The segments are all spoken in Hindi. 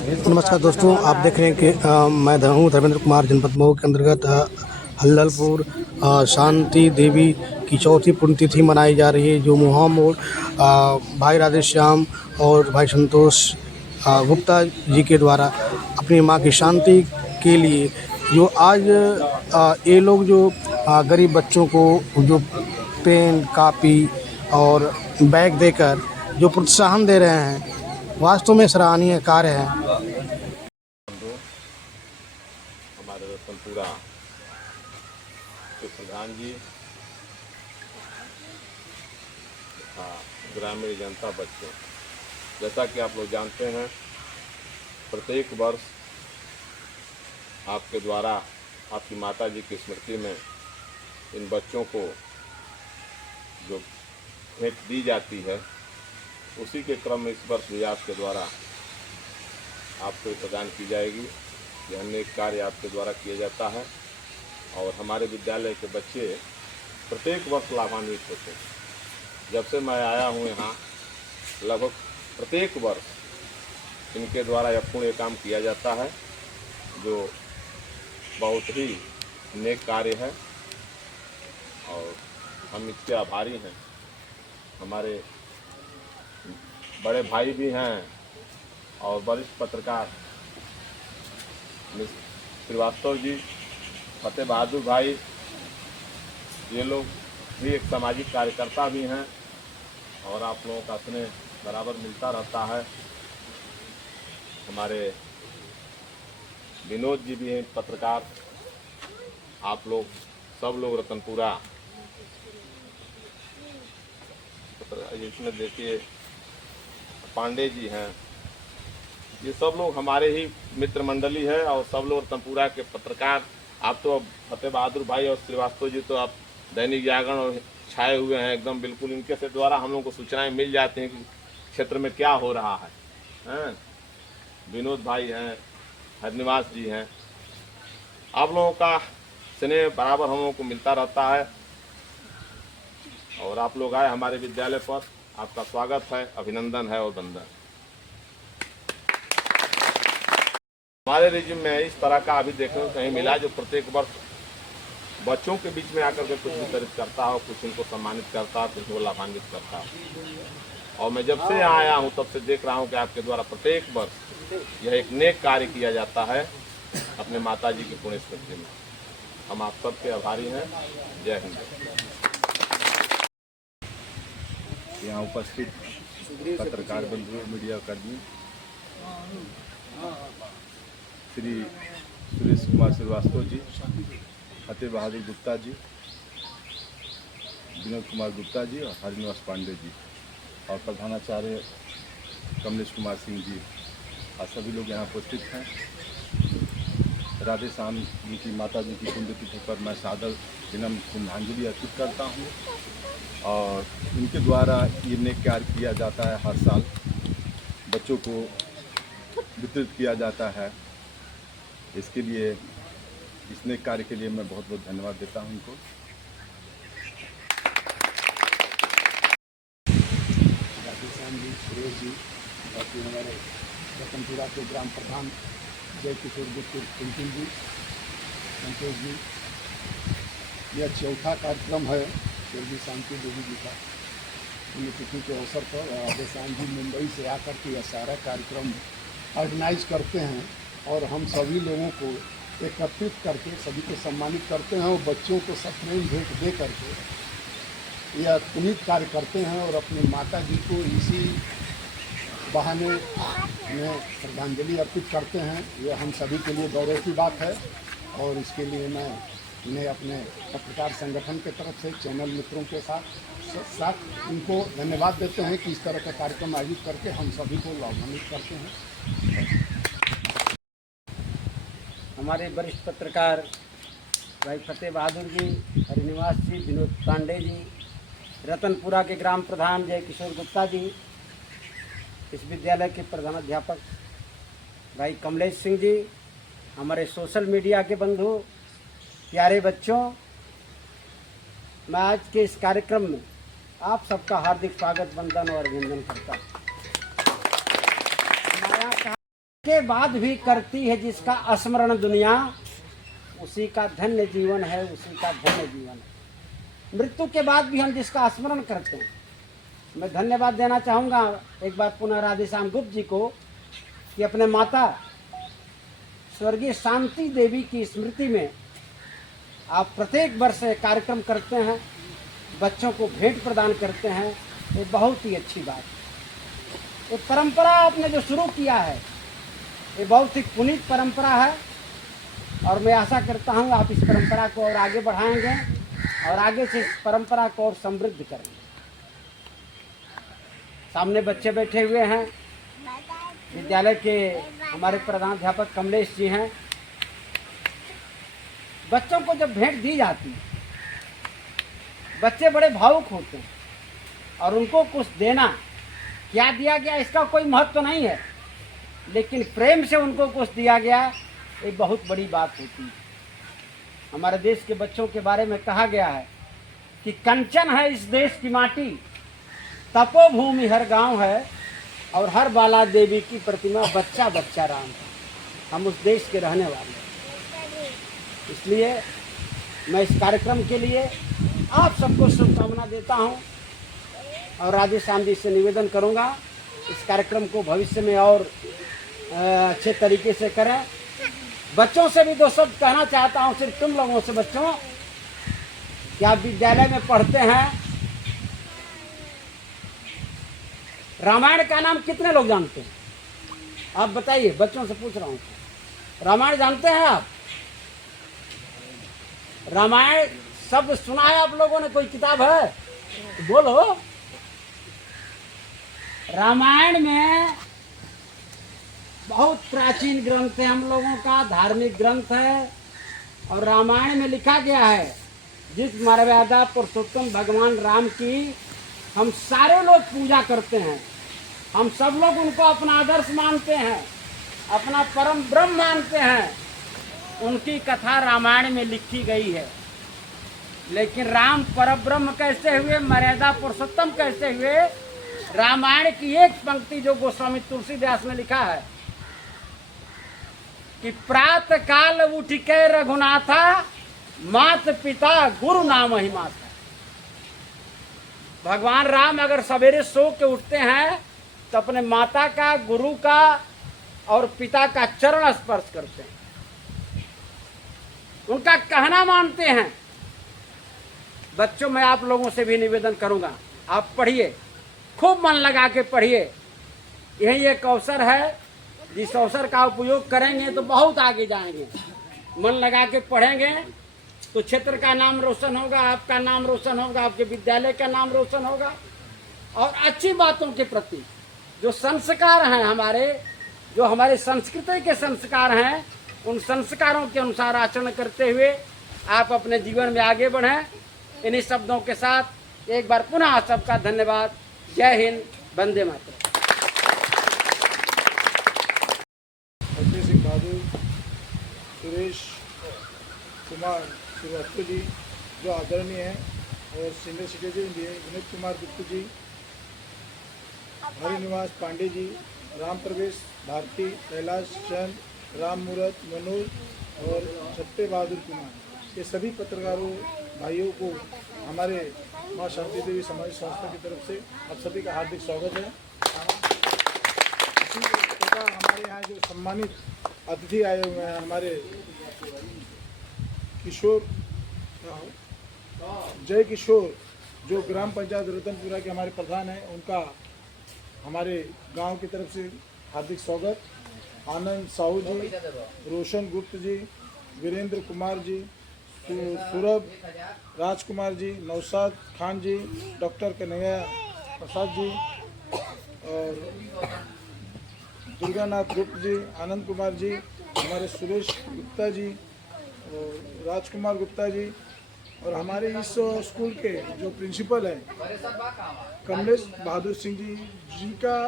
नमस्कार दोस्तों, आप देख रहे हैं कि मैं हूँ धर्मेंद्र कुमार, जनपद मऊ के अंतर्गत हल्ललपुर शांति देवी की चौथी पुण्यतिथि मनाई जा रही है, जो मुहा मोड़ भाई राधेश्याम और भाई संतोष गुप्ता जी के द्वारा अपनी माँ की शांति के लिए जो आज ये लोग जो गरीब बच्चों को जो पेन कापी और बैग देकर जो प्रोत्साहन दे रहे हैं, वास्तव में सराहनीय कार्य है। हमारे रतनपुरा के प्रधान जी तथा ग्रामीण जनता बच्चों, जैसा कि आप लोग जानते हैं, प्रत्येक वर्ष आपके द्वारा आपकी माता जी की स्मृति में इन बच्चों को जो भेंट दी जाती है, उसी के क्रम में इस वर्ष भी आपके द्वारा आपको प्रदान की जाएगी। यह अनेक कार्य आपके द्वारा किया जाता है और हमारे विद्यालय के बच्चे प्रत्येक वर्ष लाभान्वित होते हैं। जब से मैं आया हूँ यहाँ, लगभग प्रत्येक वर्ष इनके द्वारा यह पुण्य काम किया जाता है, जो बहुत ही नेक कार्य है और हम इसके आभारी हैं। हमारे बड़े भाई भी हैं और वरिष्ठ पत्रकार श्रीवास्तव जी, फतेह बहादुर भाई, ये लोग भी एक सामाजिक कार्यकर्ता भी हैं और आप लोगों का स्नेह बराबर मिलता रहता है। हमारे विनोद जी भी हैं पत्रकार। आप लोग सब लोग रतनपुरा, इसमें देखिए पांडे जी हैं, ये सब लोग हमारे ही मित्र मंडली है और सब लोग रतनपुरा के पत्रकार। आप तो फतेह बहादुर भाई और श्रीवास्तव जी तो आप दैनिक जागरण और छाए हुए हैं एकदम, बिल्कुल इनके से द्वारा हम लोग को सूचनाएं मिल जाती हैं कि क्षेत्र में क्या हो रहा है। विनोद भाई हैं, हरनिवास जी हैं, आप लोगों का स्नेह बराबर हम लोगों को मिलता रहता है और आप लोग आए हमारे विद्यालय पर, आपका स्वागत है, अभिनंदन है और वंदन। हमारे रिजिम में इस तरह का अभी देखने को कहीं मिला जो प्रत्येक वर्ष बच्चों के बीच में आकर के कुछ वितरित करता हो, कुछ इनको सम्मानित करता हो, कुछ इनको लाभान्वित करता हो। और मैं जब से यहाँ आया हूँ तब से देख रहा हूँ कि आपके द्वारा प्रत्येक वर्ष यह एक नेक कार्य किया जाता है अपने माता जी की पुण्य स्मृति में। हम आप सबके आभारी हैं। जय हिंद। यहाँ उपस्थित पत्रकार बंधु, मीडिया कर्मी, श्री सुरेश कुमार श्रीवास्तव जी, फतेह बहादुर गुप्ता जी, विनोद कुमार गुप्ता जी और हरिनिवास पांडे जी और प्रधानाचार्य कमलेश कुमार सिंह जी और सभी लोग यहाँ उपस्थित हैं। राधे श्याम जी की माता जी की पुण्यतिथि पर मैं सादर विनम्र श्रद्धांजलि अर्पित करता हूँ और इनके द्वारा ये नेक कार्य किया जाता है। हर साल बच्चों को वितरित किया जाता है। इसके लिए, इस नेक कार्य के लिए मैं बहुत बहुत धन्यवाद देता हूँ इनको। राधेश्याम जी, सुरेश जी और फिर हमारे रतनपुरा के ग्राम प्रधान जय किशोर गुप्ता जी, संतोष जी, यह चौथा कार्यक्रम है स्वर्गीय शांति देवी जी का पुण्यतिथि के अवसर पर। राधेश्याम जी मुंबई से आकर के यह सारा कार्यक्रम ऑर्गेनाइज करते हैं और हम सभी लोगों को एकत्रित करके सभी को सम्मानित करते हैं और बच्चों को सप्रेम भेंट दे करके यह पुनीत कार्य करते हैं और अपनी माता जी को इसी बहाने में श्रद्धांजलि अर्पित करते हैं। यह हम सभी के लिए गौरव की बात है और इसके लिए मैं उन्हें अपने पत्रकार संगठन के तरफ से चैनल मित्रों के साथ उनको धन्यवाद देते हैं कि इस तरह का कार्यक्रम आयोजित करके हम सभी को लाभान्वित करते हैं। हमारे वरिष्ठ पत्रकार भाई फतेह बहादुर जी, हरिनिवास जी, विनोद पांडे जी, रतनपुरा के ग्राम प्रधान जय किशोर गुप्ता जी, इस विद्यालय के प्रधानाध्यापक भाई कमलेश सिंह जी, हमारे सोशल मीडिया के बंधु, प्यारे बच्चों, मैं आज के इस कार्यक्रम में आप सबका हार्दिक स्वागत, वंदन और अभिनंदन करता हूँ। हमारे यहाँ के बाद भी करती है जिसका स्मरण दुनिया, उसी का धन्य जीवन है, उसी का धन्य जीवन है। मृत्यु के बाद भी हम जिसका स्मरण करते हैं, मैं धन्यवाद देना चाहूँगा एक बार पुनः राधेश्याम गुप्त जी को कि अपने माता स्वर्गीय शांति देवी की स्मृति में आप प्रत्येक वर्ष कार्यक्रम करते हैं, बच्चों को भेंट प्रदान करते हैं। ये बहुत ही अच्छी बात है। ये परंपरा आपने जो शुरू किया है ये बहुत ही पुनीत परंपरा है और मैं आशा करता हूँ आप इस परंपरा को और आगे बढ़ाएंगे और आगे से इस परंपरा को और समृद्ध करेंगे। सामने बच्चे बैठे हुए हैं, विद्यालय के हमारे प्रधानाध्यापक कमलेश जी हैं। बच्चों को जब भेंट दी जाती है बच्चे बड़े भावुक होते हैं और उनको कुछ देना, क्या दिया गया इसका कोई महत्व नहीं है, लेकिन प्रेम से उनको कुछ दिया गया ये बहुत बड़ी बात होती है। हमारे देश के बच्चों के बारे में कहा गया है कि कंचन है इस देश की माटी, तपोभूमि हर गांव है और हर बाला देवी की प्रतिमा बच्चा बच्चा राम है। हम उस देश के रहने वाले हैं, इसलिए मैं इस कार्यक्रम के लिए आप सबको शुभकामना देता हूं और राधेश्याम जी से निवेदन करूंगा इस कार्यक्रम को भविष्य में और अच्छे तरीके से करें। बच्चों से भी दो शब्द कहना चाहता हूं, सिर्फ तुम लोगों से बच्चों, कि आप विद्यालय में पढ़ते हैं, रामायण का नाम कितने लोग जानते हैं? आप बताइए, बच्चों से पूछ रहा हूं। रामायण जानते हैं आप? रामायण शब्द सुना है आप लोगों ने? कोई किताब है तो बोलो। रामायण में बहुत प्राचीन ग्रंथ है, हम लोगों का धार्मिक ग्रंथ है और रामायण में लिखा गया है जिस मर्यादा पुरुषोत्तम भगवान राम की हम सारे लोग पूजा करते हैं, हम सब लोग उनको अपना आदर्श मानते हैं, अपना परम ब्रह्म मानते हैं, उनकी कथा रामायण में लिखी गई है। लेकिन राम परब्रह्म कैसे हुए, मर्यादा पुरुषोत्तम कैसे हुए, रामायण की एक पंक्ति जो गोस्वामी तुलसीदास ने लिखा है कि प्रातः काल उठ के रघुनाथा, मात पिता गुरु नाम ही माता। भगवान राम अगर सवेरे सो के उठते हैं तो अपने माता का, गुरु का और पिता का चरण स्पर्श करते हैं, उनका कहना मानते हैं। बच्चों, मैं आप लोगों से भी निवेदन करूंगा, आप पढ़िए, खूब मन लगा के पढ़िए। यही एक अवसर है, जिस अवसर का उपयोग करेंगे तो बहुत आगे जाएंगे। मन लगा के पढ़ेंगे तो क्षेत्र का नाम रोशन होगा, आपका नाम रोशन होगा, आपके विद्यालय का नाम रोशन होगा और अच्छी बातों के प्रति जो संस्कार हैं हमारे, जो हमारे संस्कृति के संस्कार हैं, उन संस्कारों के अनुसार आचरण करते हुए आप अपने जीवन में आगे बढ़ें। इन्हीं शब्दों के साथ एक बार पुनः सबका धन्यवाद। जय हिंद, वंदे मातरम। फतेह सिंह बहादुर, सुरेश कुमार श्रीवास्तव जी जो आदरणीय हैं और सीनियर सिटीजन भी है, विनीत कुमार गुप्ता जी, हरिनिवास पांडे जी, राम प्रवेश भारती, कैलाश चंद, राम मूरत, मनोज और सत्य बहादुर कुमार, ये सभी पत्रकारों भाइयों को हमारे माँ शांति देवी समाज संस्था की तरफ से आप सभी का हार्दिक स्वागत है। इसी प्रकार हमारे यहाँ जो सम्मानित अतिथि आए हुए हैं, हमारे किशोर जय किशोर जो ग्राम पंचायत रतनपुरा के हमारे प्रधान हैं, उनका हमारे गांव की तरफ से हार्दिक स्वागत। आनंद साहू जी, रोशन गुप्त जी, वीरेंद्र कुमार जी, सूरभ राजकुमार जी, नौशाद खान जी, डॉक्टर कन्हैया प्रसाद जी और दुर्गानाथ गुप्त जी, आनंद कुमार जी, हमारे सुरेश गुप्ता जी और राजकुमार गुप्ता जी और हमारे इस स्कूल के जो प्रिंसिपल हैं कमलेश बहादुर सिंह जी का,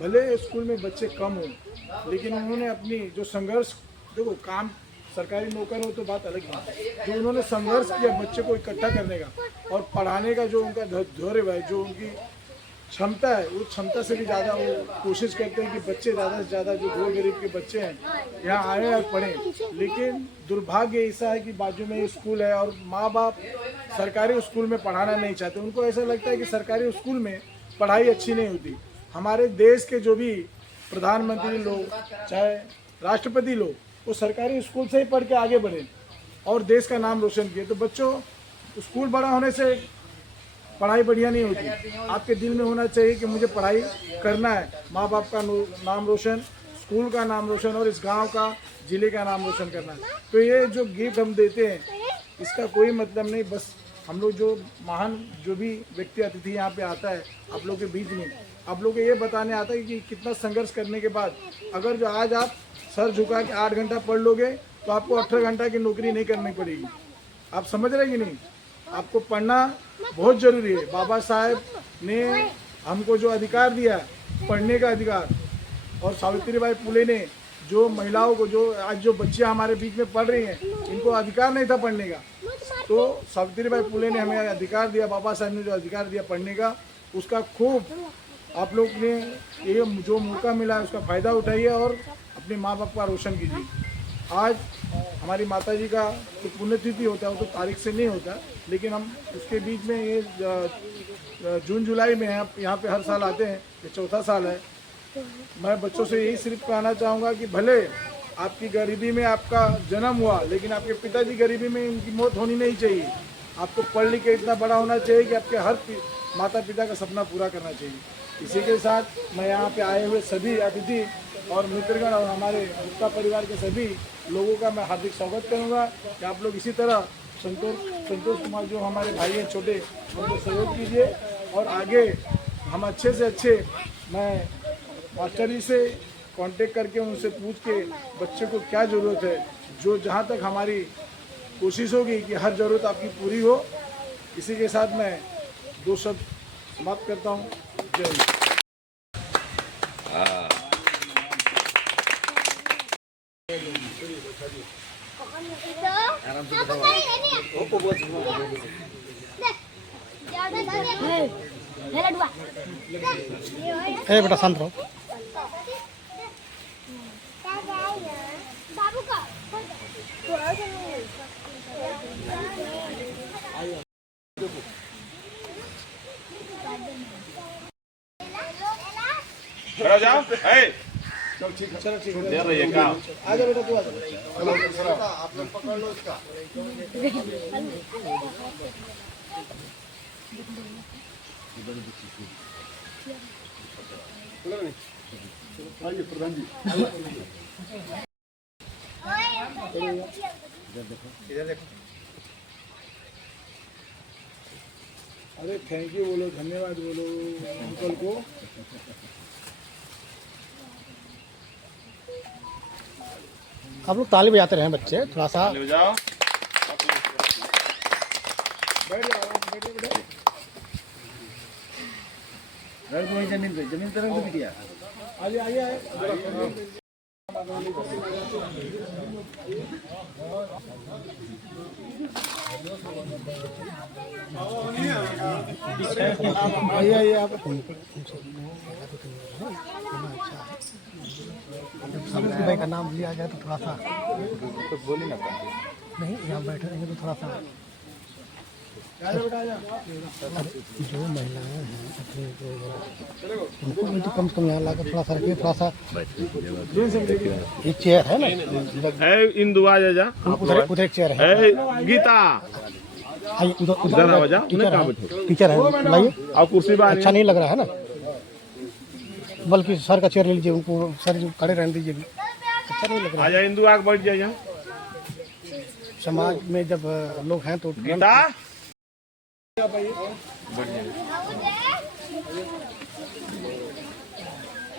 भले स्कूल में बच्चे कम हो लेकिन उन्होंने अपनी जो संघर्ष, देखो काम सरकारी नौकर हो तो बात अलग है, जो उन्होंने संघर्ष किया बच्चे को इकट्ठा करने का और पढ़ाने का, जो उनका धैर्य है, जो उनकी क्षमता है उस क्षमता से भी ज़्यादा वो कोशिश करते हैं कि बच्चे ज़्यादा से ज़्यादा जो गरीब गरीब के बच्चे हैं यहाँ आए और पढ़ें। लेकिन दुर्भाग्य ऐसा है कि बाजू में स्कूल है और माँ बाप सरकारी स्कूल में पढ़ाना नहीं चाहते। उनको ऐसा लगता है कि सरकारी स्कूल में पढ़ाई अच्छी नहीं होती। हमारे देश के जो भी प्रधानमंत्री लोग चाहे राष्ट्रपति लोग वो सरकारी स्कूल से ही पढ़ के आगे बढ़े और देश का नाम रोशन किए। तो बच्चों, स्कूल बड़ा होने से पढ़ाई बढ़िया नहीं होती। आपके दिल में होना चाहिए कि मुझे पढ़ाई करना है, माँ बाप का नाम रोशन, स्कूल का नाम रोशन और इस गांव का, जिले का नाम रोशन करना है। तो ये जो गिफ्ट हम देते हैं इसका कोई मतलब नहीं, बस हम लोग जो महान जो भी व्यक्ति अतिथि यहाँ पे आता है आप लोग के बीच में, आप लोग को ये बताने आता है कि कितना संघर्ष करने के बाद अगर जो आज आप सर झुका के 8 घंटा पढ़ लोगे तो आपको 18 घंटा की नौकरी नहीं करनी पड़ेगी। आप समझ रहे कि नहीं? आपको पढ़ना बहुत ज़रूरी है। बाबा साहेब ने हमको जो अधिकार दिया पढ़ने का अधिकार, और सावित्रीबाई फुले ने जो महिलाओं को, जो आज जो बच्चियाँ हमारे बीच में पढ़ रही हैं, इनको अधिकार नहीं था पढ़ने का, तो सावित्रीबाई फुले ने हमें अधिकार दिया, बाबा साहब ने जो अधिकार दिया पढ़ने का, उसका खूब आप लोग ने ये जो मौका मिला है उसका फ़ायदा उठाइए और अपने माँ बाप का रोशन कीजिए। आज हमारी माता जी का जो पुण्यतिथि होता है वो तो तारीख से नहीं होता, लेकिन हम उसके बीच में ये जून जुलाई में है, यहाँ पे हर साल आते हैं, ये चौथा साल है। मैं बच्चों से यही सिर्फ कहना चाहूँगा कि भले आपकी गरीबी में आपका जन्म हुआ, लेकिन आपके पिताजी गरीबी में उनकी मौत होनी नहीं चाहिए। आपको पढ़ लिख के इतना बड़ा होना चाहिए कि आपके हर माता पिता का सपना पूरा करना चाहिए। इसी के साथ मैं यहाँ पे आए हुए सभी अतिथि और मित्रगण और हमारे गुप्ता परिवार के सभी लोगों का मैं हार्दिक स्वागत करूँगा कि आप लोग इसी तरह संतोष कुमार जो हमारे भाई हैं छोटे, उनको सहयोग कीजिए और आगे हम अच्छे से अच्छे, मैं मास्टर जी से कांटेक्ट करके उनसे पूछ के बच्चे को क्या ज़रूरत है, जो जहाँ तक हमारी कोशिश होगी कि हर ज़रूरत आपकी पूरी हो। इसी के साथ मैं 2 शब्द समाप्त करता हूँ। जय हिंद। बेटा शांत रहो। खड़ा जाओ। चलो ठीक है, दे रही है क्या? आ जा बेटा, तू आ जा। आप लोग पकड़ लो इसका। आइए प्रधान जी, इधर देखो। अरे थैंक यू बोलो, धन्यवाद बोलो अंकल को। आप लोग ताली बजाते रहे बच्चे, थोड़ा सा ले जाओ। बैठ जाओ, बैठो बेटा। जमीन तरफ भी दिया। आइए आइए आइए। आइए आइए आप। सावित्री भाई का नाम लिया जाए तो थोड़ा सा तो बोली ना नहीं, यहाँ बैठे रहेंगे तो थोड़ा सा जो महिलाएं हैं अपने उनको भी तो कम से कम यहाँ लाकर थोड़ा सा रखिए, थोड़ा सा। एक चेयर है ना, इंदु आ जा। उधर एक चेयर है। गीता आइए, उधर टीचर है, लाइए। और कुर्सी बाहर। अच्छा नहीं लग रहा है ना, बल्कि सर का चेयर ले लीजिए, उनको सर जो खड़े रहने दीजिए, अच्छा नहीं लग रहा है। आजा इंदु, आग बैठ जाए। समाज में जब लोग हैं तो गीता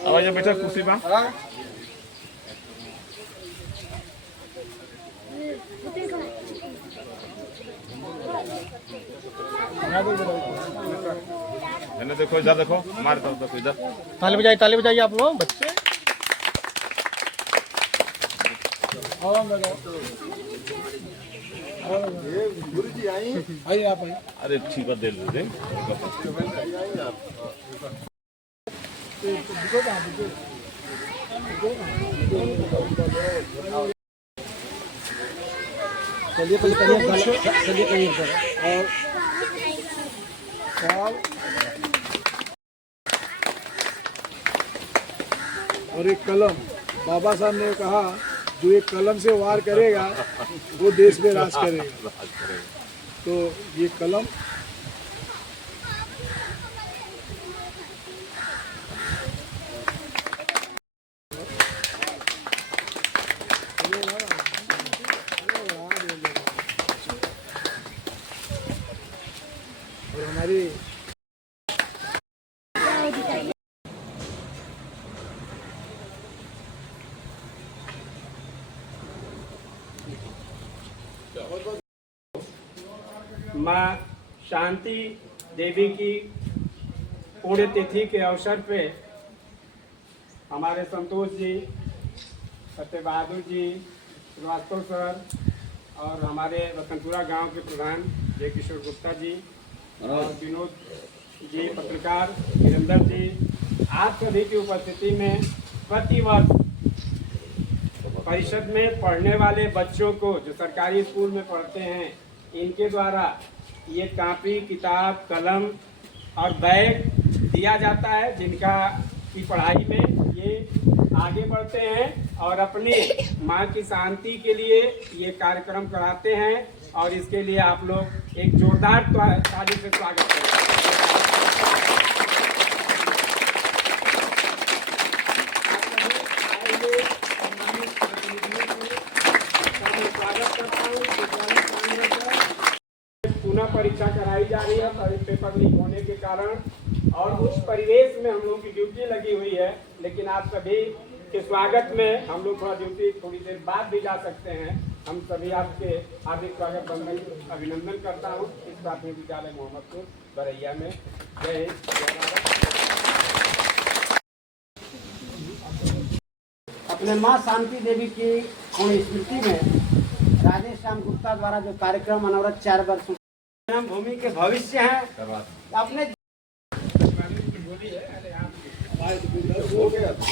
आजा बेटा कुर्सी पर। देखो इधर, देखो हमारे तरफ देखो इधर। ताली बजाइए आप लोग बच्चे। हवा में लगाओ। गुरु जी आइए आप आइए। अरे ठीक है, दे दे। चलिए पहले चलिए करिए सर। और एक कलम, बाबा साहब ने कहा जो एक कलम से वार करेगा वो देश में राज करेगा। तो ये कलम और हमारी माँ शांति देवी की पुण्यतिथि के अवसर पे हमारे संतोष जी, सत्य बहादुर जी, श्रीवास्तव सर और हमारे रतनपुरा गांव के प्रधान जय किशोर गुप्ता जी और विनोद जी, पत्रकार वीरेंद्र जी, आप सभी की उपस्थिति में प्रतिवर्ष परिषद में पढ़ने वाले बच्चों को जो सरकारी स्कूल में पढ़ते हैं इनके द्वारा ये कॉपी, किताब, कलम और बैग दिया जाता है, जिनका की पढ़ाई में ये आगे बढ़ते हैं और अपनी माँ की शांति के लिए ये कार्यक्रम कराते हैं। और इसके लिए आप लोग एक जोरदार ताली से स्वागत करें। पुनः परीक्षा कराई जा रही है पेपर लीक होने के कारण और उस परिवेश में हम लोग की ड्यूटी लगी हुई है, लेकिन आप सभी के स्वागत में हम लोग थोड़ा ड्यूटी थोड़ी देर बाद भी जा सकते हैं। हम सभी आपके हार्दिक स्वागत अभिनंदन करता हूँ इस प्राथमिक विद्यालय मोहम्मदपुर बरैया में। जय हिंद, जय भारत। अपने माँ शांति देवी की पुण्य स्मृति में राजेश श्याम गुप्ता द्वारा जो कार्यक्रम अनवरत 4 वर्ष भूमि के भविष्य है अपने।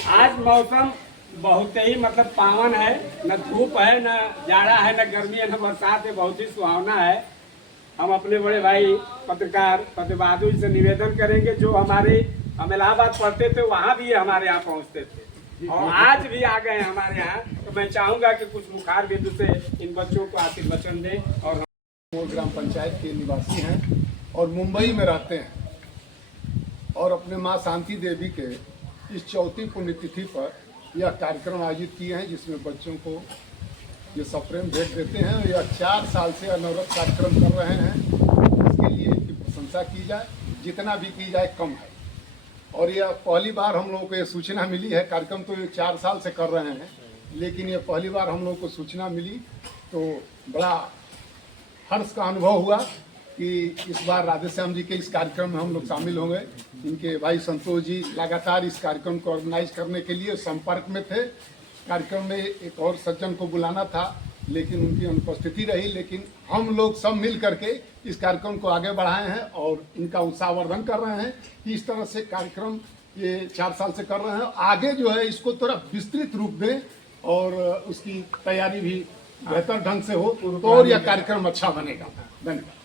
आज मौसम बहुत ही मतलब पावन है, न धूप है, न जाड़ा है, न गर्मी है, न बरसात है, बहुत ही सुहावना है। हम अपने बड़े भाई पत्रकार सत्य बहादुर से निवेदन करेंगे, जो हम इलाहाबाद पढ़ते थे वहाँ भी हमारे यहाँ पहुँचते थे और आज भी आ गए हमारे यहाँ। तो मैं चाहूँगा कि कुछ मुखार बिंदु से इन बच्चों को आशीर्वचन दें। और ग्राम पंचायत के निवासी हैं और मुंबई में रहते हैं और अपने माँ शांति देवी के इस 4वीं पुण्यतिथि पर यह कार्यक्रम आयोजित किए हैं, जिसमें बच्चों को ये सप्रेम भेंट देते हैं। और यह 4 साल से अनवरत कार्यक्रम कर रहे हैं। इसके लिए इनकी प्रशंसा की जाए, जितना भी की जाए कम है। और यह पहली बार हम लोगों को ये सूचना मिली है, कार्यक्रम तो ये 4 साल से कर रहे हैं, लेकिन ये पहली बार हम लोगों को सूचना मिली तो बड़ा हर्ष का अनुभव हुआ कि इस बार राधेश्याम जी के इस कार्यक्रम में हम लोग शामिल होंगे। इनके भाई संतोष जी लगातार इस कार्यक्रम को ऑर्गेनाइज करने के लिए संपर्क में थे। कार्यक्रम में एक और सज्जन को बुलाना था लेकिन उनकी अनुपस्थिति रही, लेकिन हम लोग सब मिल करके इस कार्यक्रम को आगे बढ़ाए हैं और इनका उत्साहवर्धन कर रहे हैं कि इस तरह से कार्यक्रम ये 4 साल से कर रहे हैं। आगे जो है इसको थोड़ा विस्तृत रूप दें और उसकी तैयारी भी बेहतर ढंग से हो तो और यह कार्यक्रम अच्छा बनेगा। धन्यवाद।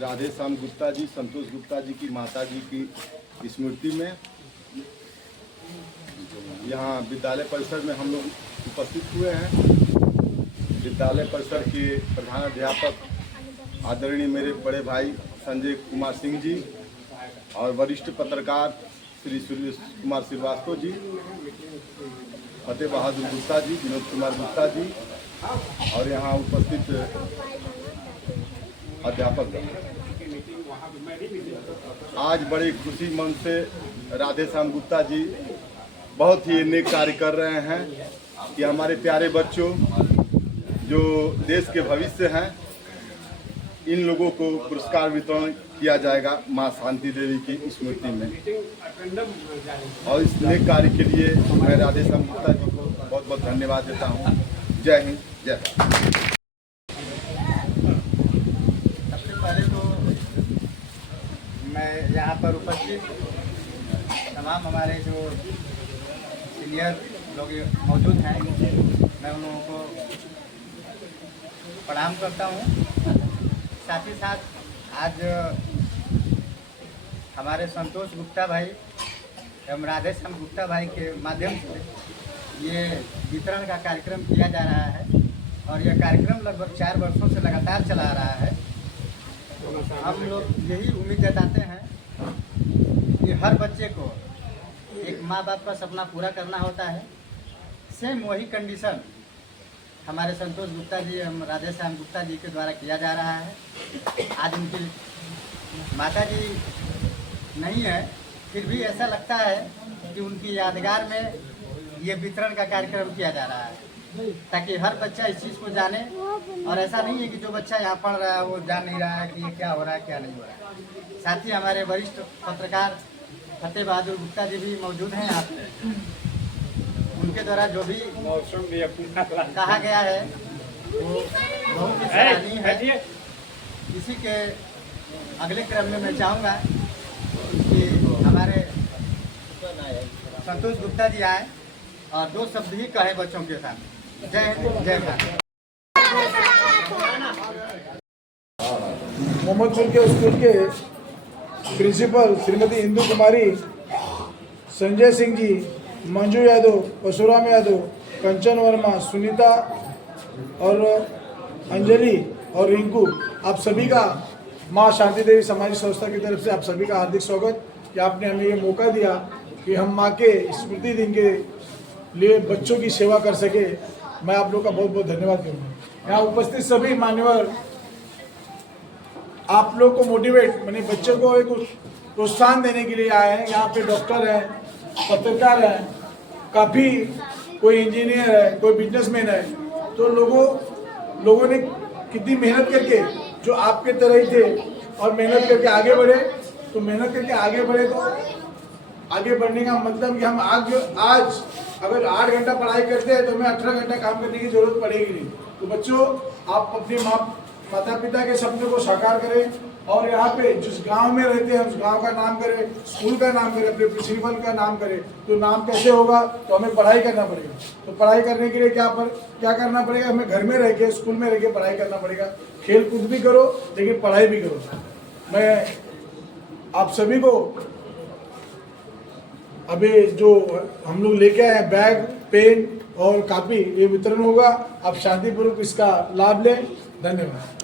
राधेश्याम गुप्ता जी, संतोष गुप्ता जी की माता जी की स्मृति में यहाँ विद्यालय परिसर में हम लोग उपस्थित हुए हैं। विद्यालय परिसर के प्रधानाध्यापक आदरणीय मेरे बड़े भाई संजय कुमार सिंह जी और वरिष्ठ पत्रकार श्री सूर्य कुमार श्रीवास्तव जी, फतेह बहादुर गुप्ता जी, विनोद कुमार गुप्ता जी और यहाँ उपस्थित अध्यापक। आज बड़ी खुशी मन से राधेश्याम गुप्ता जी बहुत ही नेक कार्य कर रहे हैं कि हमारे प्यारे बच्चों जो देश के भविष्य हैं, इन लोगों को पुरस्कार वितरण किया जाएगा माँ शांति देवी की स्मृति में। और इस नेक कार्य के लिए मैं राधेश्याम गुप्ता जी को बहुत बहुत धन्यवाद देता हूँ। जय हिंद जय भारत। सबसे पहले तो मैं यहाँ पर उपस्थित तमाम हमारे जो सीनियर लोग मौजूद हैं, मैं उन लोगों को प्रणाम करता हूँ। साथ ही साथ आज हमारे संतोष गुप्ता भाई एवं राधे श्याम गुप्ता भाई के माध्यम से ये वितरण का कार्यक्रम किया जा रहा है और यह कार्यक्रम लगभग 4 वर्षों से लगातार चला आ रहा है। हम लोग यही उम्मीद जताते हैं कि हर बच्चे को एक माँ बाप का सपना पूरा करना होता है। सेम वही कंडीशन हमारे संतोष गुप्ता जी एवं राधे श्याम गुप्ता जी के द्वारा किया जा रहा है। आज उनकी माता जी नहीं है, फिर भी ऐसा लगता है कि उनकी यादगार में ये वितरण का कार्यक्रम किया जा रहा है ताकि हर बच्चा इस चीज़ को जाने। और ऐसा नहीं है कि जो बच्चा यहाँ पढ़ रहा है वो जान नहीं रहा है कि ये क्या हो रहा है क्या नहीं हो रहा है। साथ ही हमारे वरिष्ठ पत्रकार फतेह बहादुर गुप्ता जी भी मौजूद हैं यहाँ पे। उनके द्वारा जो भी कहा गया है वो बहुत ही सराहनीय है। इसी के अगले क्रम में मैं चाहूँगा कि हमारे संतोष गुप्ता जी आए और 2 शब्द ही कहे बच्चों के साथ। जय हिंद जय भारत। मोहम्मदपुर के स्कूल के प्रिंसिपल श्रीमती इंदु कुमारी, संजय सिंह जी, मंजू यादव, परशुराम यादव, कंचन वर्मा, सुनीता और अंजलि और रिंकू, आप सभी का माँ शांति देवी सामाजिक संस्था की तरफ से आप सभी का हार्दिक स्वागत कि आपने हमें ये मौका दिया कि हम माँ के स्मृति दिन के लिए बच्चों की सेवा कर सके। मैं आप लोग का बहुत बहुत धन्यवाद करूँगा। यहाँ उपस्थित सभी मान्यवर आप लोग को मोटिवेट माने बच्चों को एक प्रोत्साहन देने के लिए आए हैं। यहाँ पे डॉक्टर हैं, पत्रकार हैं, काफ़ी कोई इंजीनियर है, कोई बिजनेसमैन है। तो लोगों ने कितनी मेहनत करके जो आपके तरह ही थे और मेहनत करके आगे बढ़े। तो मेहनत करके आगे बढ़े तो आगे बढ़ने का मतलब कि हम आज अगर 8 घंटा पढ़ाई करते हैं तो हमें 18 घंटा काम करने की जरूरत पड़ेगी नहीं। तो बच्चों, आप अपने माता पिता के सपने को साकार करें और यहाँ पे जिस गांव में रहते हैं उस गांव का नाम करें, स्कूल का नाम करें, अपने प्रिंसिपल का नाम करें। तो नाम कैसे होगा? तो हमें पढ़ाई करना पड़ेगा। तो पढ़ाई करने के लिए क्या करना पड़ेगा? हमें घर में रह के, स्कूल में रह के पढ़ाई करना पड़ेगा। खेल कूद भी करो लेकिन पढ़ाई भी करो। मैं आप सभी को अभी जो हम लोग लेके आए बैग, पेन और कापी, ये वितरण होगा। आप शांतिपूर्वक इसका लाभ लें। धन्यवाद।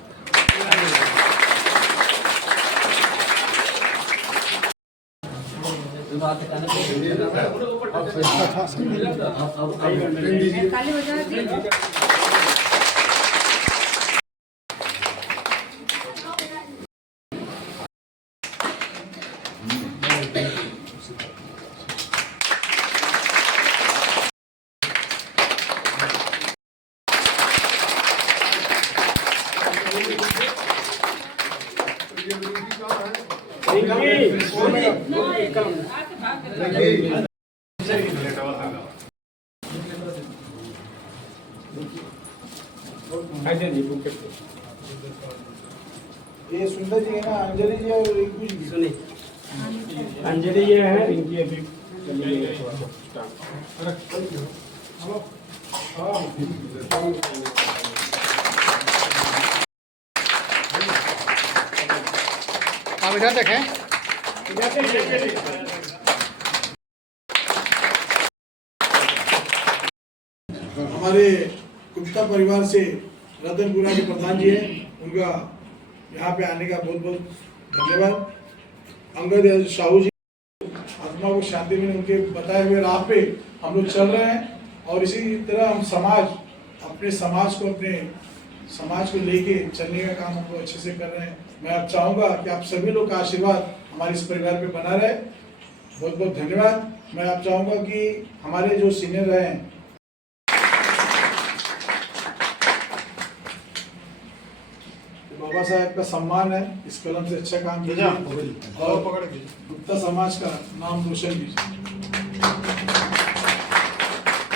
ये सुंदर जी है ना, अंजलि जी और रिंकू जी। सुनी अंजलि ये है, रिंकी अभी आप इधर देखें। हमारे गुप्ता परिवार से रतनपुरा के प्रधान जी हैं, उनका यहाँ पे आने का बहुत बहुत धन्यवाद। अंगद साहू जी, आत्मा को शांति मिले, उनके बताए हुए राह पे हम लोग चल रहे हैं और इसी तरह हम अपने समाज को लेके चलने का काम हम लोग अच्छे से कर रहे हैं। मैं अब चाहूँगा कि आप सभी लोग का आशीर्वाद हमारे इस परिवार पे बना रहे। बहुत बहुत धन्यवाद। मैं आप चाहूँगा कि हमारे जो सीनियर रहे हैं, बाबा साहब का सम्मान है, इस कलम से अच्छा काम कीजिए और गुप्ता समाज का नाम रोशन कीजिए।